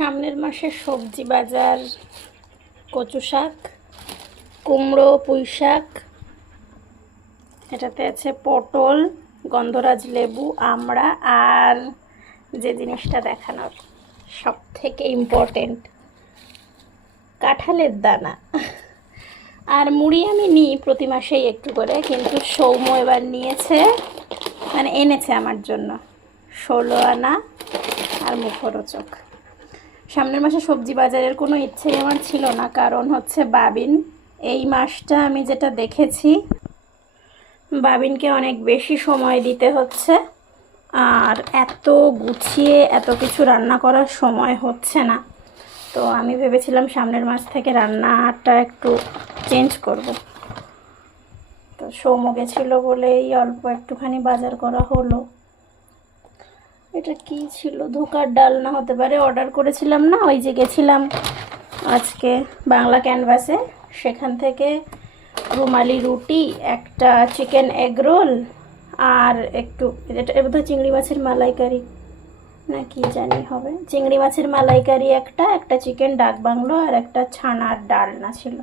সামনের মাসে সবজি বাজার, কচু শাক, কুমড়ো, পুঁই শাক, এটাতে আছে পটল, গন্ধরাজ লেবু, আমড়া, আর যে জিনিসটা দেখানোর সব থেকে ইম্পর্টেন্ট, কাঁঠালের দানা। আর মুড়ি আমি নিই প্রতি মাসেই একটু করে, কিন্তু সৌম্য এবার নিয়েছে, মানে এনেছে আমার জন্য 16 আনা আর মুখরোচক। সামনের মাসে সবজি বাজারের কোনো ইচ্ছেই আমার ছিল না, কারণ হচ্ছে বাবিন এই মাসটা আমি যেটা দেখেছি বাবিনকে অনেক বেশি সময় দিতে হচ্ছে, আর এত গুছিয়ে এত কিছু রান্না করার সময় হচ্ছে না। তো আমি ভেবেছিলাম সামনের মাস থেকে রান্নাটা একটু চেঞ্জ করব। তো সৌম্য গেছিলো বলেই অল্প একটুখানি বাজার করা হলো। এটা কি ছিল, ধোকার ডাল না হতে পারে, অর্ডার করেছিলাম না, ওই যে গেছিলাম আজকে বাংলা ক্যানভাসে, সেখান থেকে রুমালি রুটি, একটা চিকেন এগ রোল, আর একটু এটা বোধহয় চিংড়ি মাছের মালাইকারি না কি জানি হবে, চিংড়ি মাছের মালাইকারি একটা চিকেন ডাক বাংলো, আর একটা ছানার ডালনা ছিল।